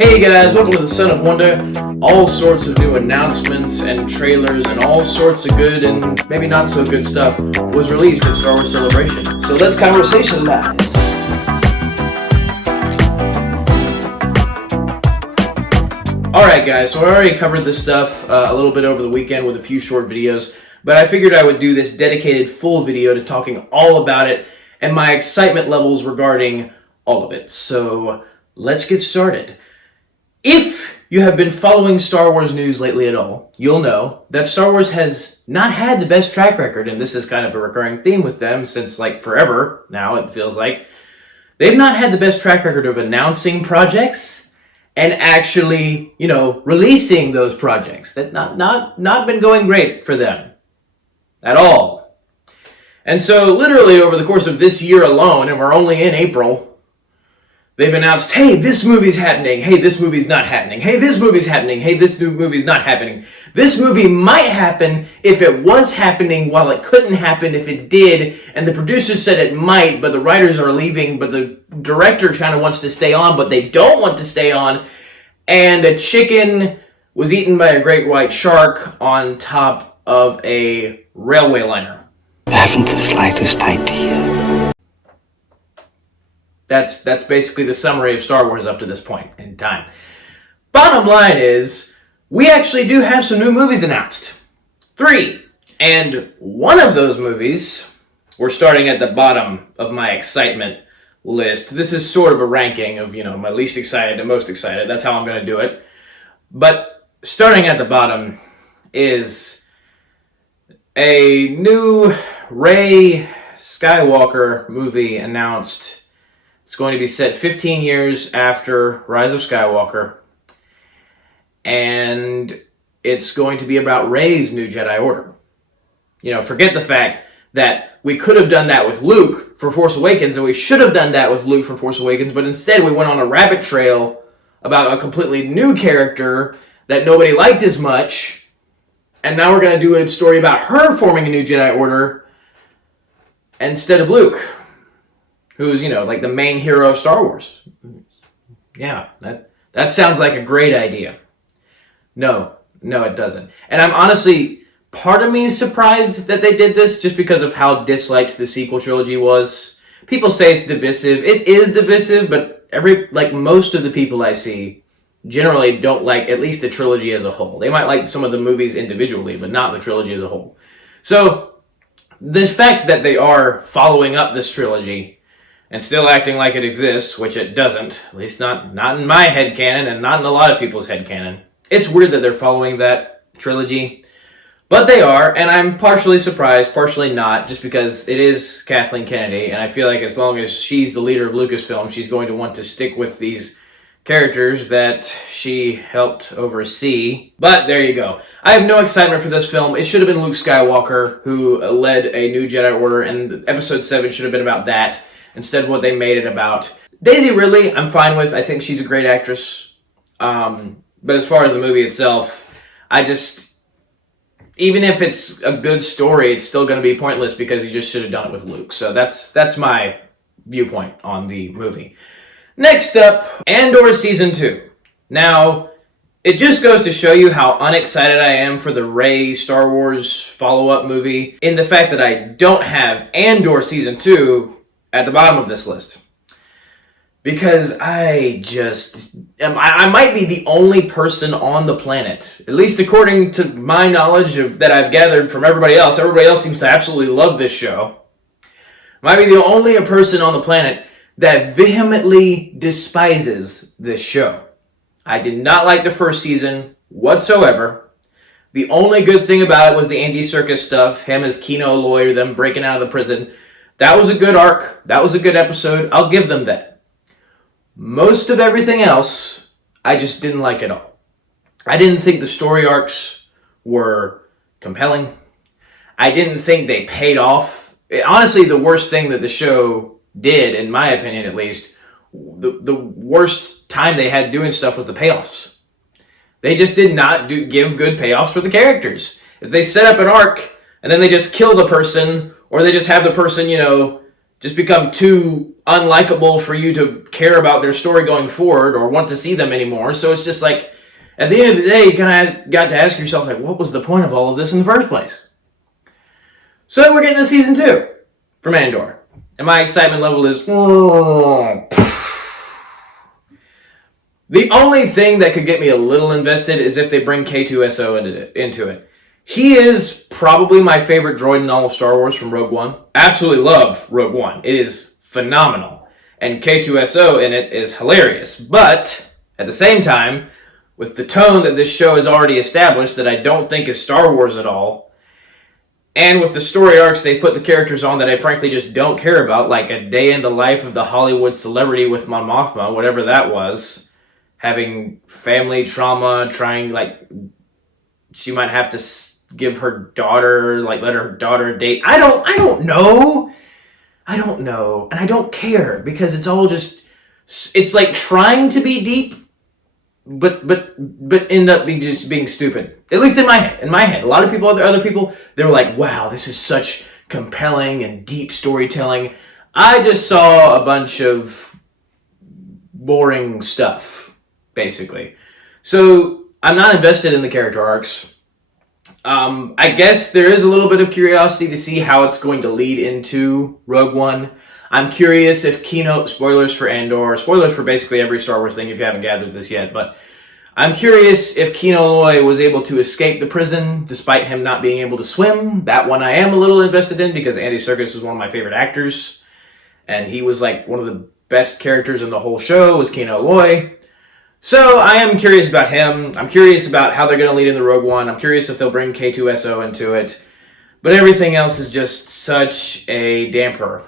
Hey guys, welcome to the Son of Wonder. All sorts of new announcements and trailers and all sorts of good and maybe not so good stuff was released at Star Wars Celebration. So let's conversationalize. Alright guys, so I already covered this stuff a little bit over the weekend with a few short videos, but I figured I would do this dedicated full video to talking all about it and my excitement levels regarding all of it. So let's get started. If you have been following Star Wars news lately at all, you'll know that Star Wars has not had the best track record, and this is kind of a recurring theme with them since like forever now, it feels like. They've not had the best track record of announcing projects and actually, releasing those projects. That not been going great for them at all. And so literally over the course of this year alone, and we're only in April, they've announced, hey, this movie's happening. Hey, this movie's not happening. Hey, this movie's happening. Hey, this new movie's not happening. This movie might happen if it was happening, while it couldn't happen if it did. And the producers said it might, but the writers are leaving, but the director kind of wants to stay on, but they don't want to stay on. And a chicken was eaten by a great white shark on top of a railway liner. I haven't the slightest idea. That's basically the summary of Star Wars up to this point in time. Bottom line is, we actually do have some new movies announced. 3. And one of those movies, we're starting at the bottom of my excitement list. This is sort of a ranking of, my least excited to most excited. That's how I'm going to do it. But starting at the bottom is a new Rey Skywalker movie announced. It's going to be set 15 years after Rise of Skywalker. And it's going to be about Rey's new Jedi Order. Forget the fact that we could have done that with Luke for Force Awakens, and we should have done that with Luke for Force Awakens, but instead we went on a rabbit trail about a completely new character that nobody liked as much, and now we're going to do a story about her forming a new Jedi Order instead of Luke, who's, like the main hero of Star Wars. Yeah, that sounds like a great idea. No, it doesn't. And I'm honestly, part of me is surprised that they did this just because of how disliked the sequel trilogy was. People say it's divisive. It is divisive, but most of the people I see generally don't like at least the trilogy as a whole. They might like some of the movies individually, but not the trilogy as a whole. So the fact that they are following up this trilogy and still acting like it exists, which it doesn't, at least not in my headcanon and not in a lot of people's headcanon. It's weird that they're following that trilogy, but they are, and I'm partially surprised, partially not, just because it is Kathleen Kennedy, and I feel like as long as she's the leader of Lucasfilm, she's going to want to stick with these characters that she helped oversee. But there you go. I have no excitement for this film. It should have been Luke Skywalker who led a new Jedi Order, and Episode 7 should have been about that, instead of what they made it about. Daisy Ridley, I'm fine with. I think she's a great actress. But as far as the movie itself, even if it's a good story, it's still going to be pointless because you just should have done it with Luke. So that's my viewpoint on the movie. Next up, Andor Season 2. Now, it just goes to show you how unexcited I am for the Rey Star Wars follow-up movie in the fact that I don't have Andor Season 2 at the bottom of this list. Because I might be the only person on the planet, at least according to my knowledge that I've gathered from everybody else. Everybody else seems to absolutely love this show. Might be the only person on the planet that vehemently despises this show. I did not like the first season whatsoever. The only good thing about it was the Andy Serkis stuff, him as Kino lawyer, them breaking out of the prison. That was a good arc. That was a good episode. I'll give them that. Most of everything else, I just didn't like at all. I didn't think the story arcs were compelling. I didn't think they paid off. Honestly, the worst thing that the show did, in my opinion at least, the worst time they had doing stuff was the payoffs. They just did not give good payoffs for the characters. If they set up an arc and then they just kill the person, or they just have the person, just become too unlikable for you to care about their story going forward or want to see them anymore. So it's just like, at the end of the day, you kind of got to ask yourself, like, what was the point of all of this in the first place? So we're getting to season 2 from Andor. And my excitement level is... The only thing that could get me a little invested is if they bring K2SO into it. He is probably my favorite droid in all of Star Wars from Rogue One. Absolutely love Rogue One. It is phenomenal. And K2SO in it is hilarious. But, at the same time, with the tone that this show has already established that I don't think is Star Wars at all, and with the story arcs they put the characters on that I frankly just don't care about, like A Day in the Life of the Hollywood Celebrity with Mon Mothma, whatever that was, having family trauma, trying, like, she might have to give her daughter, like, let her daughter date. I don't know. And I don't care, because it's all just, it's like trying to be deep, but end up being stupid. At least in my head. A lot of people, other people, they were like, wow, this is such compelling and deep storytelling. I just saw a bunch of boring stuff, basically. So I'm not invested in the character arcs. I guess there is a little bit of curiosity to see how it's going to lead into Rogue One. I'm curious if spoilers for Andor, spoilers for basically every Star Wars thing if you haven't gathered this yet, but I'm curious if Kino was able to escape the prison despite him not being able to swim. That one I am a little invested in because Andy Serkis is one of my favorite actors, and he was like one of the best characters in the whole show was Kino Loy. So I am curious about him. I'm curious about how they're going to lead into Rogue One. I'm curious if they'll bring K2SO into it. But everything else is just such a damper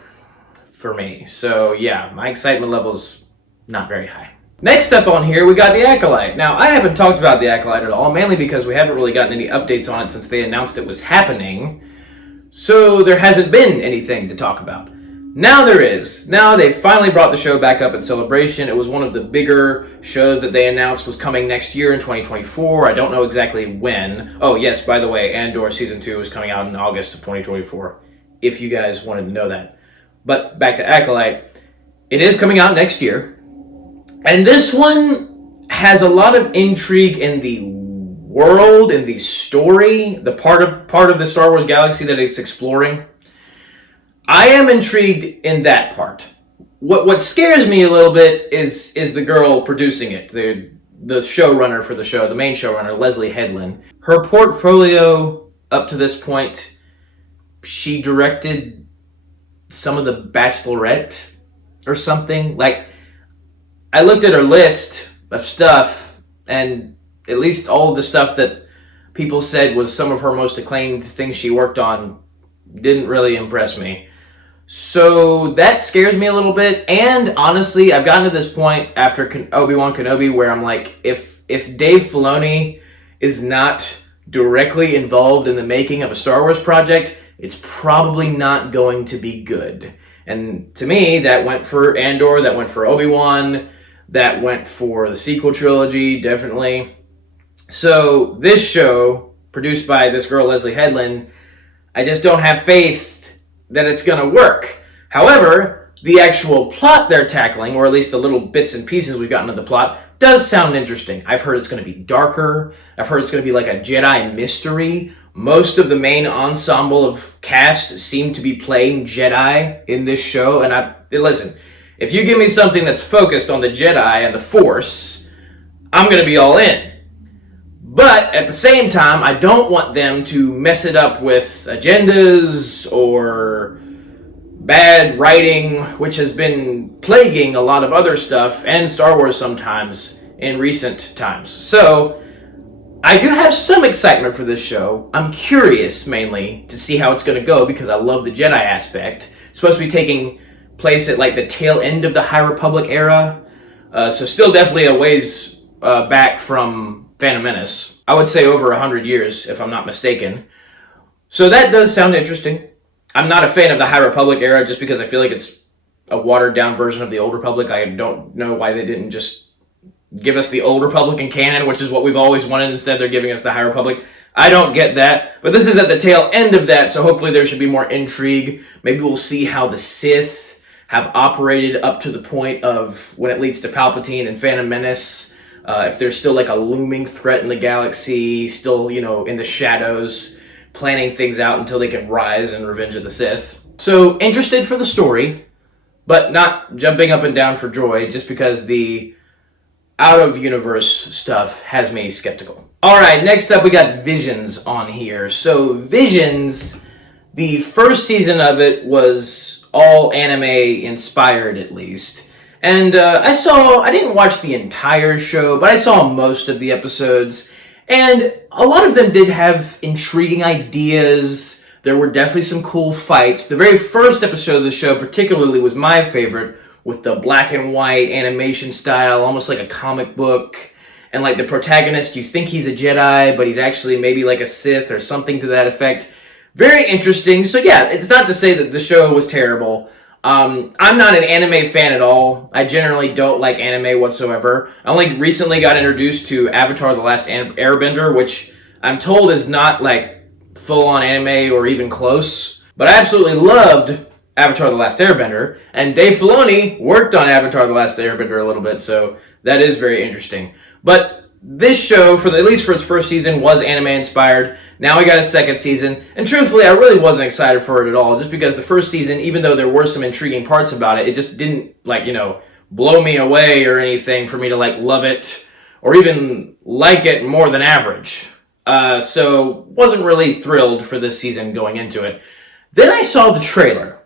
for me. So yeah, my excitement level's not very high. Next up on here, we got The Acolyte. Now, I haven't talked about The Acolyte at all, mainly because we haven't really gotten any updates on it since they announced it was happening. So there hasn't been anything to talk about. Now there is. Now they finally brought the show back up at Celebration. It was one of the bigger shows that they announced was coming next year in 2024. I don't know exactly when. Oh, yes, by the way, Andor Season 2 is coming out in August of 2024, if you guys wanted to know that. But back to Acolyte. It is coming out next year. And this one has a lot of intrigue in the world, in the story, the part of the Star Wars galaxy that it's exploring. I am intrigued in that part. What scares me a little bit is the girl producing it, the showrunner for the show, the main showrunner, Leslie Headland. Her portfolio up to this point, she directed some of the Bachelorette or something. Like, I looked at her list of stuff, and at least all of the stuff that people said was some of her most acclaimed things she worked on didn't really impress me. So that scares me a little bit. And honestly, I've gotten to this point after Obi-Wan Kenobi where I'm like, if Dave Filoni is not directly involved in the making of a Star Wars project, it's probably not going to be good. And to me, that went for Andor, that went for Obi-Wan, that went for the sequel trilogy, definitely. So this show, produced by this girl, Leslie Headland, I just don't have faith that it's going to work. However, the actual plot they're tackling, or at least the little bits and pieces we've gotten of the plot, does sound interesting. I've heard it's going to be darker. I've heard it's going to be like a Jedi mystery. Most of the main ensemble of cast seem to be playing Jedi in this show. And listen, if you give me something that's focused on the Jedi and the Force, I'm going to be all in. But at the same time, I don't want them to mess it up with agendas or bad writing, which has been plaguing a lot of other stuff and Star Wars sometimes in recent times. So I do have some excitement for this show. I'm curious mainly to see how it's going to go because I love the Jedi aspect. It's supposed to be taking place at like the tail end of the High Republic era. So still definitely a ways back from Phantom Menace. I would say over 100 years, if I'm not mistaken. So that does sound interesting. I'm not a fan of the High Republic era just because I feel like it's a watered-down version of the Old Republic. I don't know why they didn't just give us the Old Republic in canon, which is what we've always wanted. Instead, they're giving us the High Republic. I don't get that. But this is at the tail end of that, so hopefully there should be more intrigue. Maybe we'll see how the Sith have operated up to the point of when it leads to Palpatine and Phantom Menace. If there's still like a looming threat in the galaxy, still, in the shadows, planning things out until they can rise in Revenge of the Sith. So, interested for the story, but not jumping up and down for joy just because the out-of-universe stuff has me skeptical. Alright, next up we got Visions on here. So, Visions, the first season of it was all anime inspired at least. And I didn't watch the entire show, but I saw most of the episodes. And a lot of them did have intriguing ideas. There were definitely some cool fights. The very first episode of the show particularly was my favorite, with the black and white animation style, almost like a comic book. And like the protagonist, you think he's a Jedi, but he's actually maybe like a Sith or something to that effect. Very interesting. So yeah, it's not to say that the show was terrible. I'm not an anime fan at all. I generally don't like anime whatsoever. I only recently got introduced to Avatar: The Last Airbender, which I'm told is not like full-on anime or even close. But I absolutely loved Avatar: The Last Airbender, and Dave Filoni worked on Avatar: The Last Airbender a little bit, so that is very interesting. But this show, at least for its first season, was anime-inspired. Now we got a second season, and truthfully, I really wasn't excited for it at all, just because the first season, even though there were some intriguing parts about it, it just didn't, blow me away or anything for me to, love it, or even like it more than average. So, wasn't really thrilled for this season going into it. Then I saw the trailer.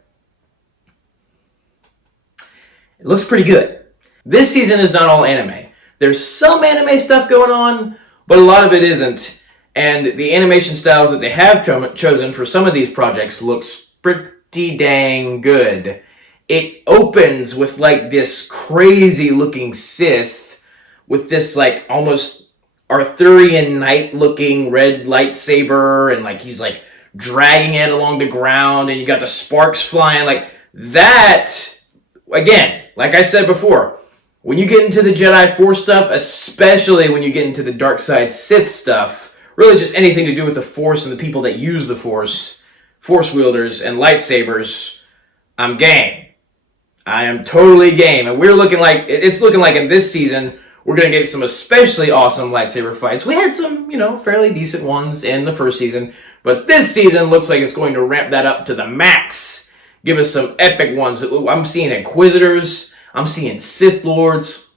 It looks pretty good. This season is not all anime. There's some anime stuff going on, but a lot of it isn't. And the animation styles that they have chosen for some of these projects looks pretty dang good. It opens with this crazy looking Sith with this almost Arthurian knight looking red lightsaber, and he's dragging it along the ground, and you got the sparks flying. That, again, like I said before, when you get into the Jedi Force stuff, especially when you get into the dark side Sith stuff, really just anything to do with the Force and the people that use the Force wielders and lightsabers, I'm game. I am totally game. And it's looking like in this season, we're going to get some especially awesome lightsaber fights. We had some, fairly decent ones in the first season, but this season looks like it's going to ramp that up to the max. Give us some epic ones. I'm seeing Inquisitors. I'm seeing Sith Lords.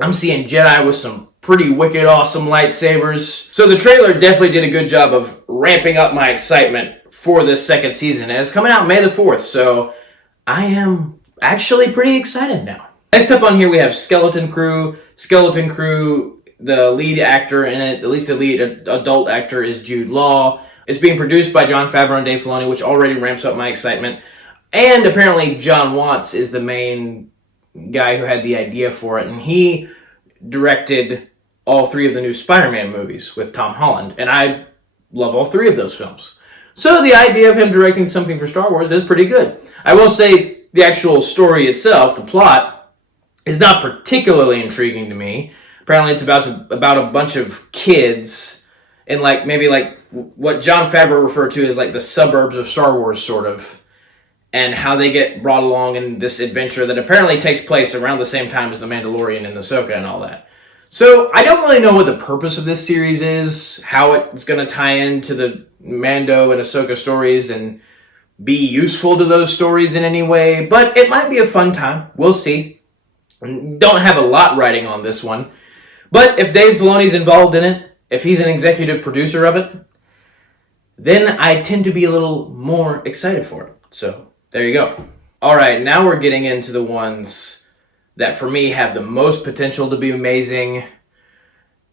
I'm seeing Jedi with some pretty wicked awesome lightsabers. So the trailer definitely did a good job of ramping up my excitement for this second season. And it's coming out May the 4th, so I am actually pretty excited now. Next up on here we have Skeleton Crew. Skeleton Crew, the lead actor in it, at least the lead adult actor, is Jude Law. It's being produced by Jon Favreau and Dave Filoni, which already ramps up my excitement. And apparently John Watts is the main guy who had the idea for it, and he directed all three of the new Spider-Man movies with Tom Holland, and I love all three of those films. So the idea of him directing something for Star Wars is pretty good. I will say the actual story itself, the plot, is not particularly intriguing to me. Apparently it's about a bunch of kids in maybe what Jon Favreau referred to as the suburbs of Star Wars, sort of, and how they get brought along in this adventure that apparently takes place around the same time as The Mandalorian and Ahsoka and all that. So I don't really know what the purpose of this series is, how it's going to tie into the Mando and Ahsoka stories and be useful to those stories in any way, but it might be a fun time. We'll see. Don't have a lot writing on this one, but if Dave Filoni's involved in it, if he's an executive producer of it, then I tend to be a little more excited for it. So there you go. All right, now we're getting into the ones that for me have the most potential to be amazing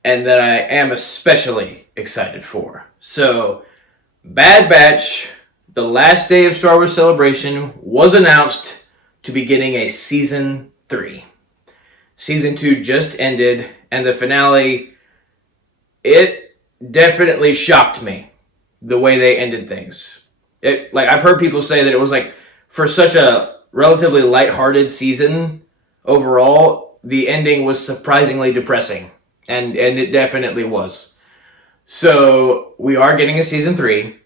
and that I am especially excited for. So, Bad Batch, the last day of Star Wars Celebration, was announced to be getting a Season 3. Season 2 just ended, and the finale, it definitely shocked me the way they ended things. I've heard people say that it was for such a relatively lighthearted season overall, the ending was surprisingly depressing, and it definitely was. So we are getting a season 3.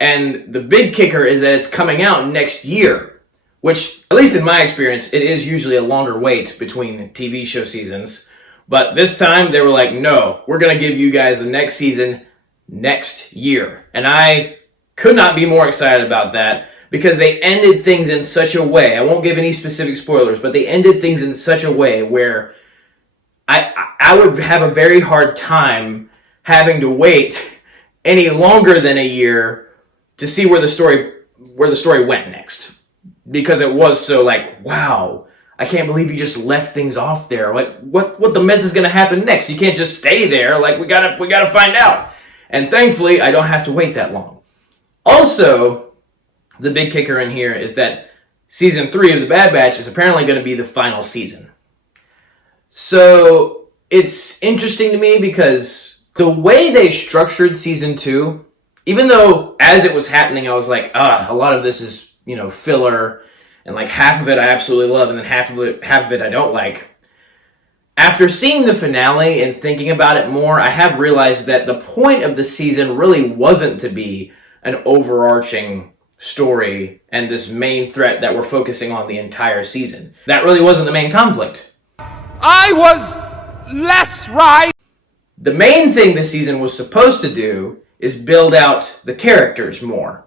And the big kicker is that it's coming out next year, which, at least in my experience, it is usually a longer wait between TV show seasons. But this time they were like, no, we're going to give you guys the next season next year. And I could not be more excited about that because they ended things in such a way. I won't give any specific spoilers, but they ended things in such a way where I would have a very hard time having to wait any longer than a year to see where the story went next, because it was so like, wow, I can't believe you just left things off there. Like, what the mess is going to happen next? You can't just stay there. Like, we gotta find out. And thankfully, I don't have to wait that long. Also, the big kicker in here is that season 3 of The Bad Batch is apparently going to be the final season. So it's interesting to me because the way they structured season 2. Even though, as it was happening, I was like, a lot of this is, filler, and like half of it I absolutely love, and then half of it I don't like. After seeing the finale and thinking about it more, I have realized that the point of the season really wasn't to be an overarching story and this main threat that we're focusing on the entire season. That really wasn't the main conflict. I was less right. The main thing this season was supposed to do is build out the characters more.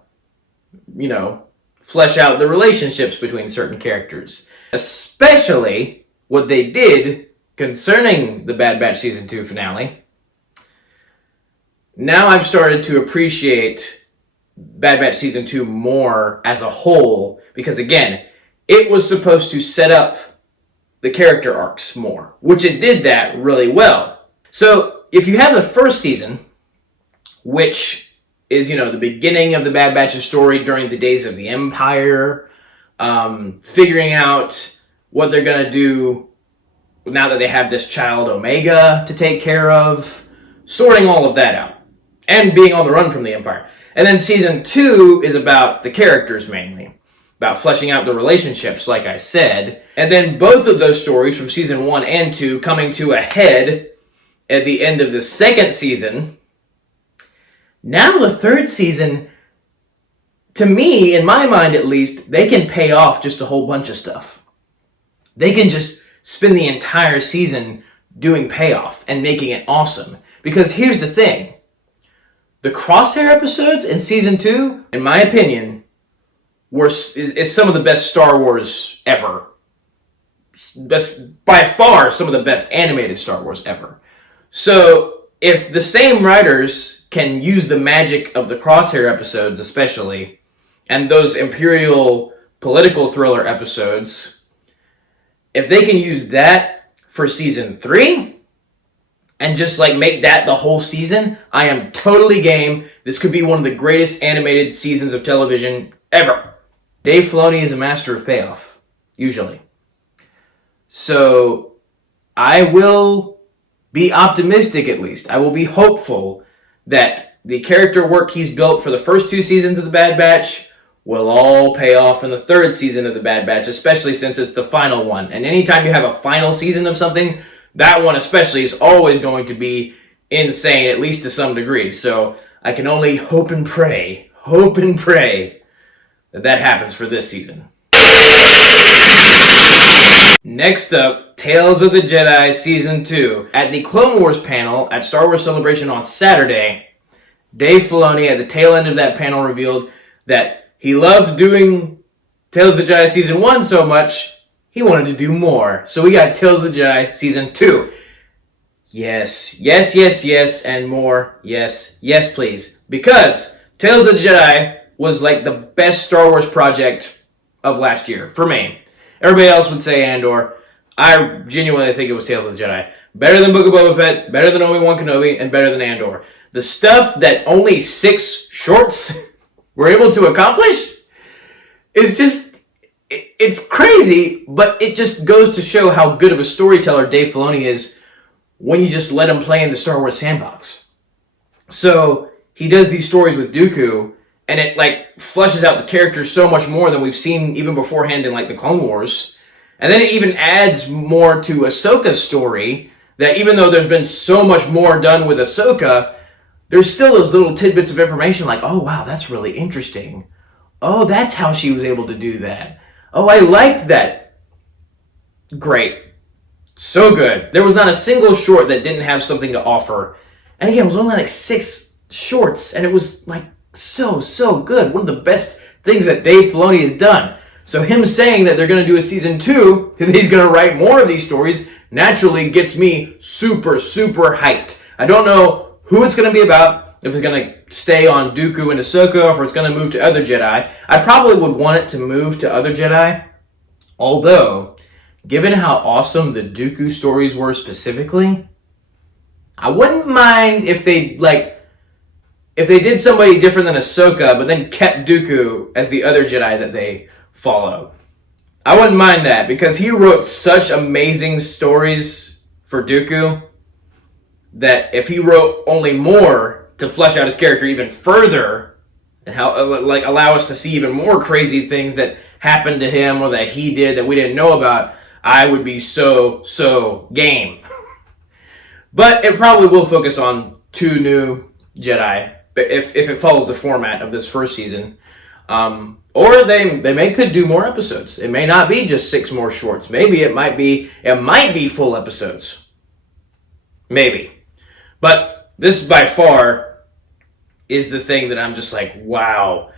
Flesh out the relationships between certain characters. Especially what they did concerning the Bad Batch Season 2 finale. Now I've started to appreciate Bad Batch Season 2 more as a whole, because again, it was supposed to set up the character arcs more, which it did that really well. So if you have the first season, which is, the beginning of the Bad Batch's story during the days of the Empire, figuring out what they're going to do now that they have this child Omega to take care of, sorting all of that out, and being on the run from the Empire. And then season 2 is about the characters mainly, about fleshing out the relationships, like I said. And then both of those stories from season 1 and 2 coming to a head at the end of the second season. Now the third season, to me, in my mind at least, they can pay off just a whole bunch of stuff. They can just spend the entire season doing payoff and making it awesome. Because here's the thing. The Crosshair episodes in season 2, in my opinion, is some of the best Star Wars ever. By far some of the best animated Star Wars ever. So if the same writers can use the magic of the Crosshair episodes especially, and those Imperial political thriller episodes, if they can use that for season 3, and just make that the whole season, I am totally game. This could be one of the greatest animated seasons of television ever. Dave Filoni is a master of payoff, usually. So I will be optimistic at least. I will be hopeful that the character work he's built for the first 2 seasons of The Bad Batch will all pay off in the third season of The Bad Batch, especially since it's the final one. And anytime you have a final season of something, that one especially is always going to be insane, at least to some degree. So I can only hope and pray that happens for this season. Next up, Tales of the Jedi Season 2. At the Clone Wars panel at Star Wars Celebration on Saturday, Dave Filoni at the tail end of that panel revealed that he loved doing Tales of the Jedi Season 1 so much, he wanted to do more. So we got Tales of the Jedi Season 2. Yes, and more. Yes, please. Because Tales of the Jedi was the best Star Wars project of last year, for me. Everybody else would say Andor. I genuinely think it was Tales of the Jedi. Better than Book of Boba Fett, better than Obi-Wan Kenobi, and better than Andor. The stuff that only 6 shorts were able to accomplish is just, it's crazy, but it just goes to show how good of a storyteller Dave Filoni is when you just let him play in the Star Wars sandbox. So he does these stories with Dooku, and it fleshes out the characters so much more than we've seen even beforehand in the Clone Wars. And then it even adds more to Ahsoka's story, that even though there's been so much more done with Ahsoka, there's still those little tidbits of information like, oh wow, that's really interesting. Oh, that's how she was able to do that. Oh, I liked that. Great. So good. There was not a single short that didn't have something to offer. And again, it was only like 6 shorts, and it was like so good. One of the best things that Dave Filoni has done. So him saying that they're going to do a season 2, and he's going to write more of these stories, naturally gets me super hyped. I don't know who it's going to be about, if it's going to stay on Dooku and Ahsoka, or if it's going to move to other Jedi. I probably would want it to move to other Jedi, although, given how awesome the Dooku stories were specifically, I wouldn't mind if they did somebody different than Ahsoka, but then kept Dooku as the other Jedi that they follow. I wouldn't mind that, because he wrote such amazing stories for Dooku that if he wrote only more to flesh out his character even further and how allow us to see even more crazy things that happened to him or that he did that we didn't know about, I would be so game. But it probably will focus on 2 new Jedi, if it follows the format of this first season. Or they could do more episodes. It may not be just 6 more shorts. Maybe it might be full episodes. Maybe. But this by far is the thing that I'm just like, wow,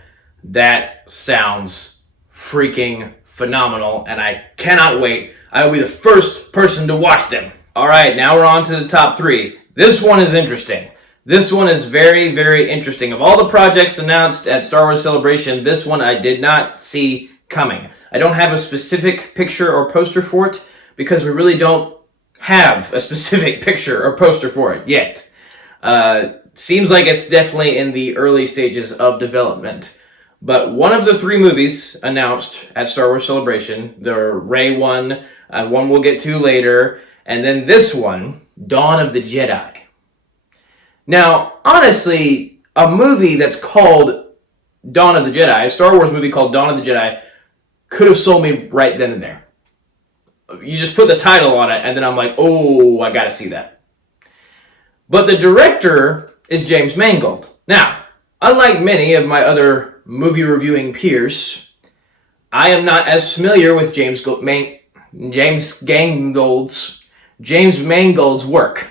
that sounds freaking phenomenal, and I cannot wait. I will be the first person to watch them. All right, now we're on to the top 3. This one is interesting. This one is very interesting. Of all the projects announced at Star Wars Celebration, this one I did not see coming. I don't have a specific picture or poster for it because we really don't have a specific picture or poster for it yet. Seems like it's definitely in the early stages of development. But one of the 3 movies announced at Star Wars Celebration, the Rey one, one we'll get to later, and then this one, Dawn of the Jedi. Now, honestly, a movie that's called Dawn of the Jedi, a Star Wars movie called Dawn of the Jedi, could have sold me right then and there. You just put the title on it, and then I'm like, oh, I gotta see that. But the director is James Mangold. Now, unlike many of my other movie reviewing peers, I am not as familiar with James Mangold's work.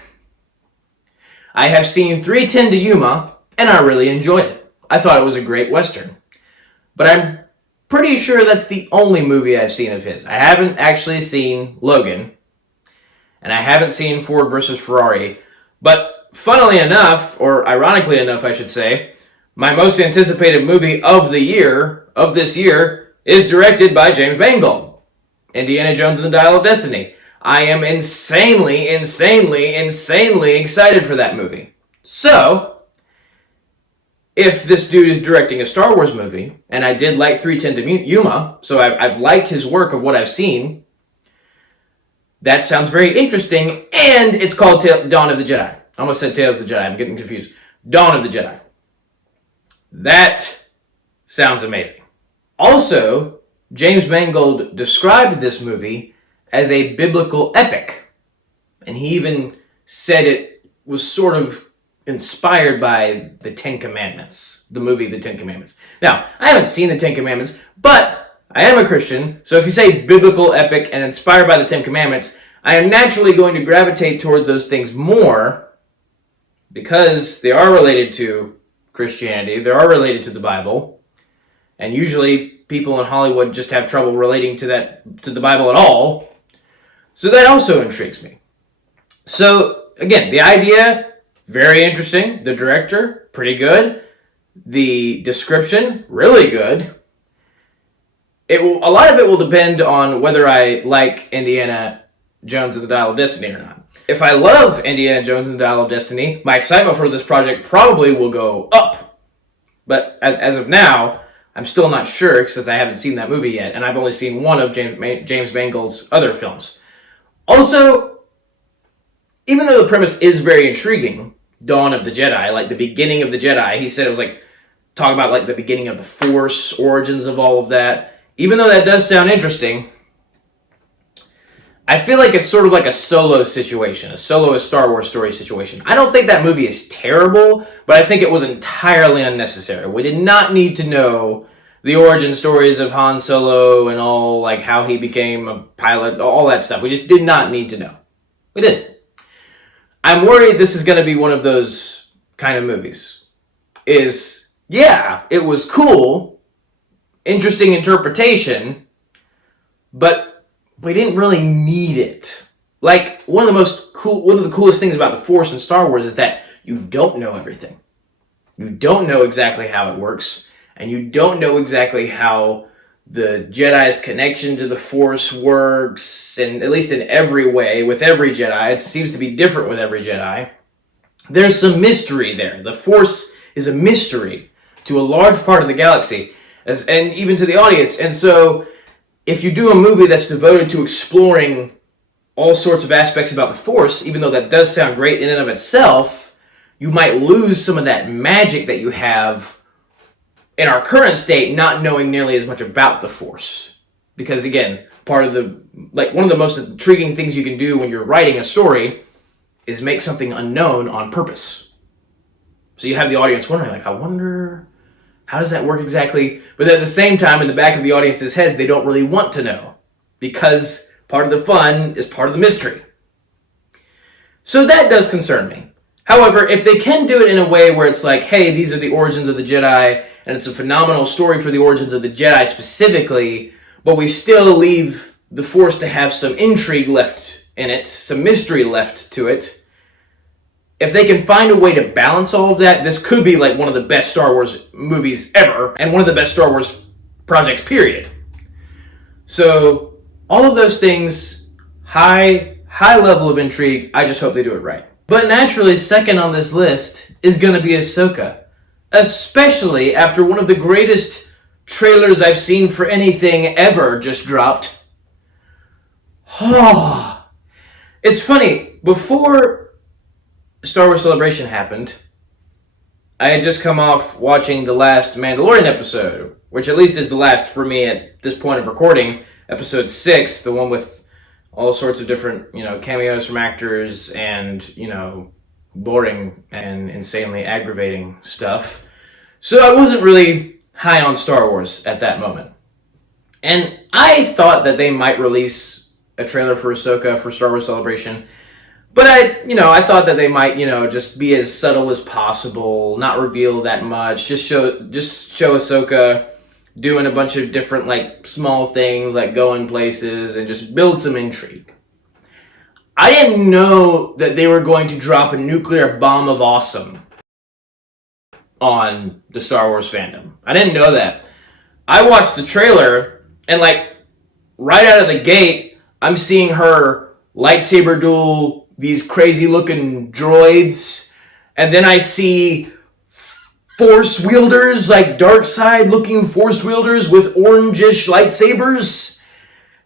I have seen 3:10 to Yuma, and I really enjoyed it. I thought it was a great Western. But I'm pretty sure that's the only movie I've seen of his. I haven't actually seen Logan, and I haven't seen Ford versus Ferrari. But funnily enough, or ironically enough, I should say, my most anticipated movie of this year, is directed by James Mangold. Indiana Jones and the Dial of Destiny. I am insanely excited for that movie. So, if this dude is directing a Star Wars movie, and I did like 3:10 to Yuma, so I've liked his work of what I've seen, that sounds very interesting, and it's called Dawn of the Jedi. I almost said Tales of the Jedi, I'm getting confused. Dawn of the Jedi. That sounds amazing. Also, James Mangold described this movie as a biblical epic. And he even said it was sort of inspired by the 10 Commandments, the movie The 10 Commandments. Now, I haven't seen the 10 Commandments, but I am a Christian, so if you say biblical epic and inspired by the 10 Commandments, I am naturally going to gravitate toward those things more because they are related to Christianity, they are related to the Bible, and usually people in Hollywood just have trouble relating to the Bible at all. So that also intrigues me. So, again, the idea, very interesting. The director, pretty good. The description, really good. A lot of it will depend on whether I like Indiana Jones and the Dial of Destiny or not. If I love Indiana Jones and the Dial of Destiny, my excitement for this project probably will go up. But as of now, I'm still not sure since I haven't seen that movie yet, and I've only seen one of James Mangold's other films. Also, even though the premise is very intriguing, Dawn of the Jedi, like the beginning of the Jedi, he said it was like, talk about like the beginning of the Force, origins of all of that. Even though that does sound interesting, I feel like it's sort of like a Solo situation, a Solo, a Star Wars story situation. I don't think that movie is terrible, but I think it was entirely unnecessary. We did not need to know the origin stories of Han Solo and all, like how he became a pilot, all that stuff. We just did not need to know. We didn't. I'm worried this is going to be one of those kind of movies. It was cool, interesting interpretation, but we didn't really need it. Like, one of the coolest things about the Force in Star Wars is that you don't know everything. You don't know exactly how it works, and you don't know exactly how the Jedi's connection to the Force works, and at least in every way, with every Jedi. It seems to be different with every Jedi. There's some mystery there. The Force is a mystery to a large part of the galaxy, and even to the audience. And so, if you do a movie that's devoted to exploring all sorts of aspects about the Force, even though that does sound great in and of itself, you might lose some of that magic that you have in our current state, not knowing nearly as much about the Force. Because again, one of the most intriguing things you can do when you're writing a story is make something unknown on purpose. So you have the audience wondering, like, I wonder, how does that work exactly? But at the same time, in the back of the audience's heads, they don't really want to know, because part of the fun is part of the mystery. So that does concern me. However, if they can do it in a way where it's like, hey, these are the origins of the Jedi, and it's a phenomenal story for the origins of the Jedi specifically, but we still leave the Force to have some intrigue left in it, some mystery left to it, if they can find a way to balance all of that, this could be like one of the best Star Wars movies ever, and one of the best Star Wars projects, period. So, all of those things, high level of intrigue, I just hope they do it right. But naturally, second on this list is going to be Ahsoka. Especially after one of the greatest trailers I've seen for anything ever just dropped. Oh, it's funny, before Star Wars Celebration happened, I had just come off watching the last Mandalorian episode, which at least is the last for me at this point of recording, episode 6, the one with all sorts of different, cameos from actors and, boring and insanely aggravating stuff. So I wasn't really high on Star Wars at that moment. And I thought that they might release a trailer for Ahsoka for Star Wars Celebration. But I thought that they might, just be as subtle as possible, not reveal that much, just show Ahsoka doing a bunch of different, like, small things, like going places, and just build some intrigue. I didn't know that they were going to drop a nuclear bomb of awesome on the Star Wars fandom. I didn't know that. I watched the trailer, and, like, right out of the gate, I'm seeing her lightsaber duel these crazy looking droids, and then I see force wielders, like dark side looking force wielders with orangish lightsabers,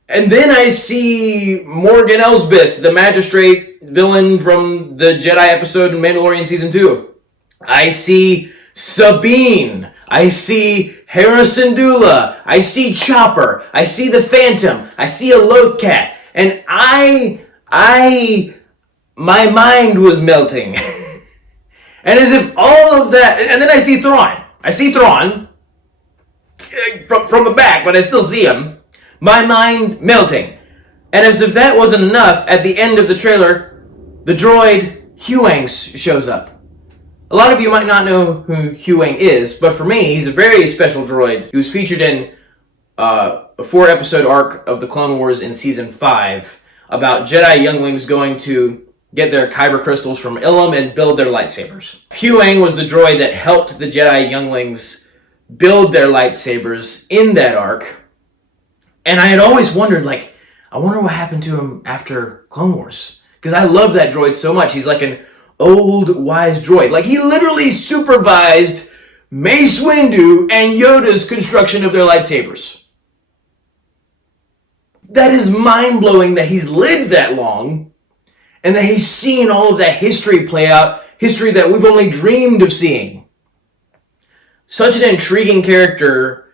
and then I see Morgan Elsbeth, the magistrate villain from the Jedi episode in Mandalorian Season 2. I see Sabine, I see Hera Syndulla, I see Chopper, I see the Phantom, I see a Lothcat, and my mind was melting. And as if all of that, and then I see Thrawn. From the back, but I still see him. My mind melting. And as if that wasn't enough, at the end of the trailer, the droid Huyang shows up. A lot of you might not know who Huyang is, but for me, he's a very special droid. He was featured in a 4-episode arc of the Clone Wars in Season 5 about Jedi younglings going to get their kyber crystals from Ilum and build their lightsabers. Huyang was the droid that helped the Jedi younglings build their lightsabers in that arc. And I had always wondered, like, I wonder what happened to him after Clone Wars. Because I love that droid so much. He's like an old, wise droid. Like, he literally supervised Mace Windu and Yoda's construction of their lightsabers. That is mind-blowing that he's lived that long, and that he's seen all of that history play out, history that we've only dreamed of seeing. Such an intriguing character,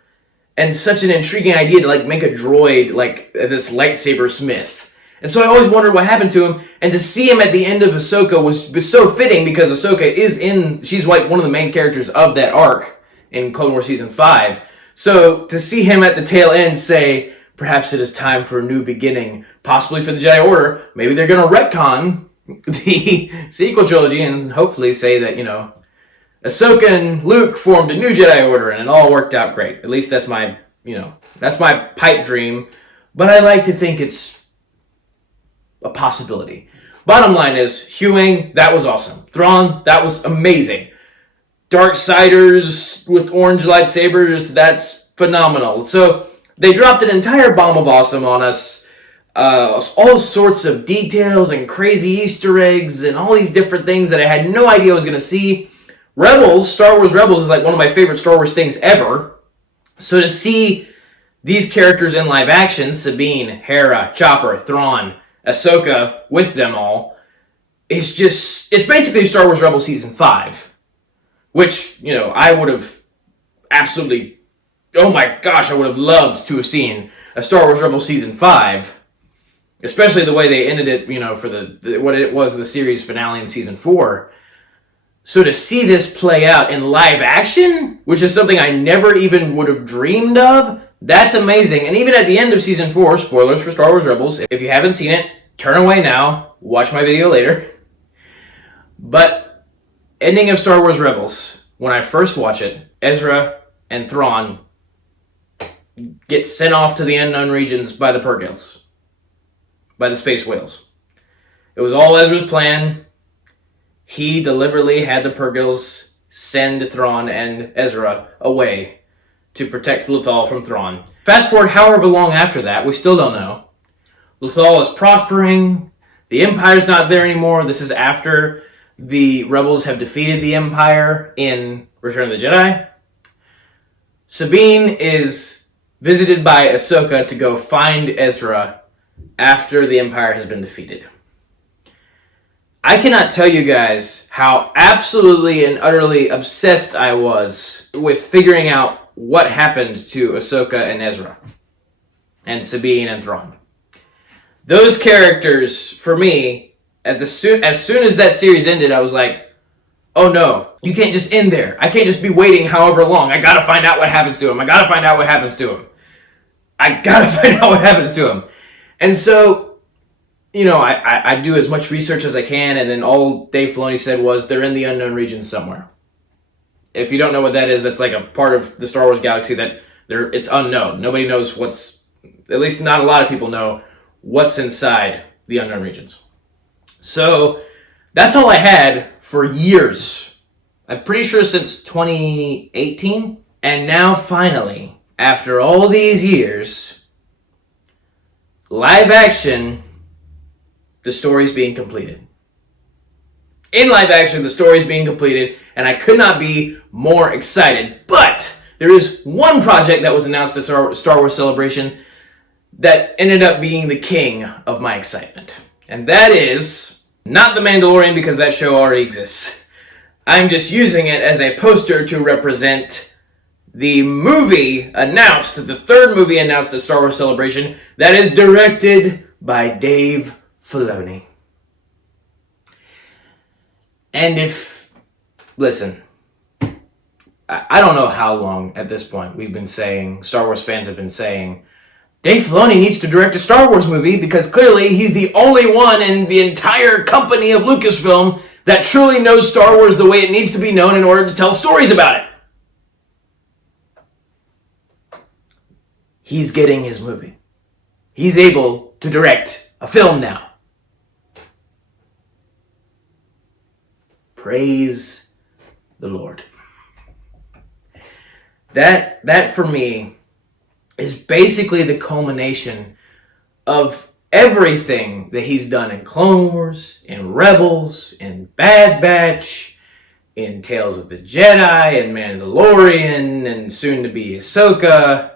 and such an intriguing idea to, like, make a droid like this lightsaber smith. And so I always wondered what happened to him, and to see him at the end of Ahsoka was so fitting because Ahsoka she's like one of the main characters of that arc in Clone Wars Season 5. So to see him at the tail end say, perhaps it is time for a new beginning, possibly for the Jedi Order, maybe they're going to retcon the sequel trilogy and hopefully say that, Ahsoka and Luke formed a new Jedi Order and it all worked out great. At least that's my pipe dream. But I like to think it's a possibility. Bottom line is, Hewing, that was awesome. Thrawn, that was amazing. Darksiders with orange lightsabers, that's phenomenal. So they dropped an entire bomb of awesome on us. All sorts of details and crazy Easter eggs and all these different things that I had no idea I was going to see. Star Wars Rebels is like one of my favorite Star Wars things ever. So to see these characters in live action, Sabine, Hera, Chopper, Thrawn, Ahsoka, with them all, it's basically Star Wars Rebels Season 5. Which, I would have absolutely, oh my gosh, I would have loved to have seen a Star Wars Rebels Season 5. Especially the way they ended it, for what it was, the series finale in Season 4. So to see this play out in live action, which is something I never even would have dreamed of, that's amazing. And even at the end of Season 4, spoilers for Star Wars Rebels, if you haven't seen it, turn away now, watch my video later. But, ending of Star Wars Rebels, when I first watch it, Ezra and Thrawn get sent off to the unknown regions by the Purgils, by the space whales. It was all Ezra's plan. He deliberately had the Purgils send Thrawn and Ezra away to protect Lothal from Thrawn. Fast forward however long after that, we still don't know. Lothal is prospering. The Empire's not there anymore. This is after the Rebels have defeated the Empire in Return of the Jedi. Sabine is visited by Ahsoka to go find Ezra after the Empire has been defeated. I cannot tell you guys how absolutely and utterly obsessed I was with figuring out what happened to Ahsoka and Ezra, and Sabine and Thrawn. Those characters, for me, as soon as that series ended, I was like, oh no, you can't just end there. I can't just be waiting however long. I gotta find out what happens to him. I gotta find out what happens to him. And so, I do as much research as I can, and then all Dave Filoni said was they're in the unknown regions somewhere. If you don't know what that is, that's like a part of the Star Wars galaxy that it's unknown. Nobody knows at least not a lot of people know what's inside the unknown regions. So that's all I had for years. I'm pretty sure since 2018. And now finally, after all these years, live action, the story's being completed. In live action, the story's being completed, and I could not be more excited. But there is one project that was announced at Star Wars Celebration that ended up being the king of my excitement. And that is not The Mandalorian, because that show already exists. I'm just using it as a poster to represent the third movie announced at Star Wars Celebration that is directed by Dave Filoni. And listen, I don't know how long at this point Star Wars fans have been saying, Dave Filoni needs to direct a Star Wars movie because clearly he's the only one in the entire company of Lucasfilm that truly knows Star Wars the way it needs to be known in order to tell stories about it. He's getting his movie. He's able to direct a film now. Praise the Lord. That for me is basically the culmination of everything that he's done in Clone Wars, in Rebels, in Bad Batch, in Tales of the Jedi, in Mandalorian, and soon to be Ahsoka,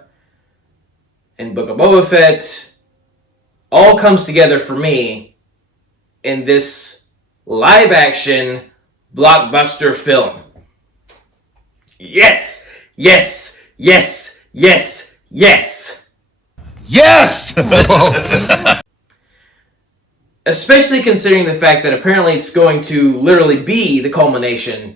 in Book of Boba Fett. All comes together for me in this live action blockbuster film. Yes! Yes! Yes! Yes! Yes! Yes! especially considering the fact that apparently it's going to literally be the culmination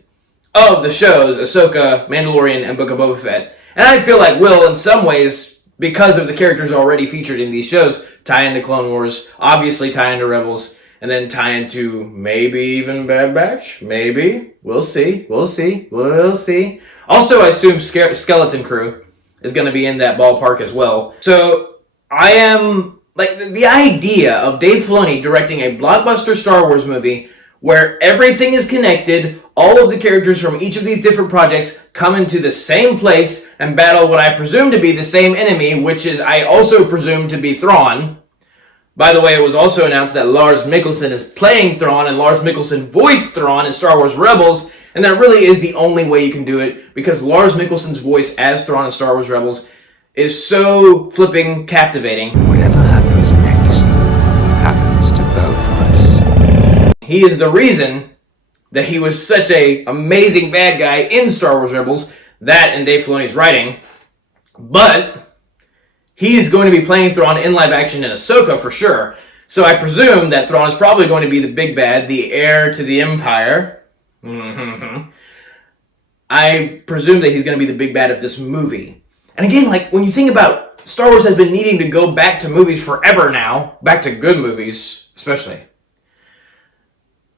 of the shows Ahsoka, Mandalorian, and Book of Boba Fett. And I feel like will, in some ways, because of the characters already featured in these shows, tie into Clone Wars, obviously tie into Rebels, and then tie into maybe even Bad Batch. Maybe. We'll see. We'll see. We'll see. Also, I assume Skeleton Crew is going to be in that ballpark as well. So, I am... like, the idea of Dave Filoni directing a blockbuster Star Wars movie where everything is connected, all of the characters from each of these different projects come into the same place and battle what I presume to be the same enemy, which is I also presume to be Thrawn. By the way, it was also announced that Lars Mikkelsen is playing Thrawn, and Lars Mikkelsen voiced Thrawn in Star Wars Rebels, and that really is the only way you can do it, because Lars Mikkelsen's voice as Thrawn in Star Wars Rebels is so flipping captivating. Whatever happens next happens to both of us. He is the reason that he was such a amazing bad guy in Star Wars Rebels, that and Dave Filoni's writing. But he's going to be playing Thrawn in live action in Ahsoka for sure. So I presume that Thrawn is probably going to be the big bad, the heir to the Empire. I presume that he's going to be the big bad of this movie. And again, like, when you think about Star Wars has been needing to go back to movies forever now, back to good movies, especially.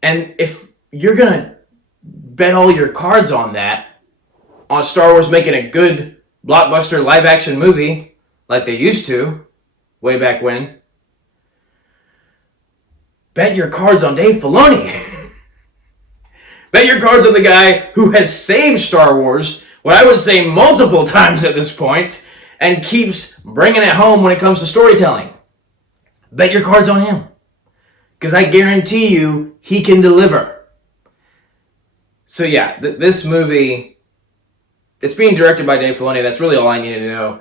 And if you're going to bet all your cards on that, on Star Wars making a good blockbuster live-action movie, like they used to, way back when, bet your cards on Dave Filoni. Bet your cards on the guy who has saved Star Wars, what I would say multiple times at this point, and keeps bringing it home when it comes to storytelling. Bet your cards on him. Because I guarantee you, he can deliver. So yeah, this movie, it's being directed by Dave Filoni. That's really all I needed to know.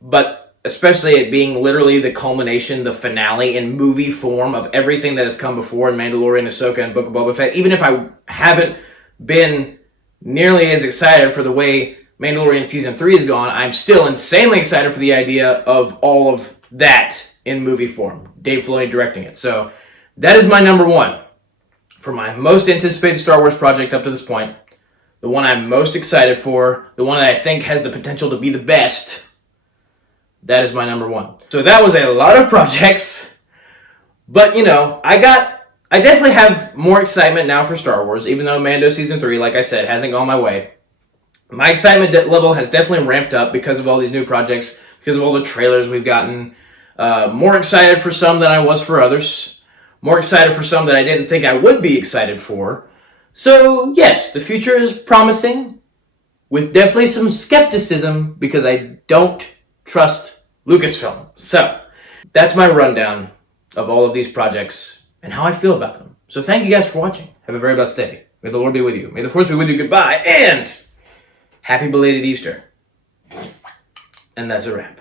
But especially it being literally the culmination, the finale in movie form of everything that has come before in Mandalorian, Ahsoka, and Book of Boba Fett. Even if I haven't been nearly as excited for the way Mandalorian Season 3 is gone, I'm still insanely excited for the idea of all of that in movie form. Dave Filoni directing it. So that is my number one for my most anticipated Star Wars project up to this point. The one I'm most excited for. The one that I think has the potential to be the best. That is my number one. So that was a lot of projects. But, you know, I definitely have more excitement now for Star Wars, even though Mando Season 3, like I said, hasn't gone my way. My excitement level has definitely ramped up because of all these new projects, because of all the trailers we've gotten. More excited for some than I was for others. More excited for some that I didn't think I would be excited for. So, yes, the future is promising, with definitely some skepticism, because I don't trust Lucasfilm. So, that's my rundown of all of these projects and how I feel about them. So thank you guys for watching. Have a very blessed day. May the Lord be with you. May the Force be with you. Goodbye, and happy belated Easter. And that's a wrap.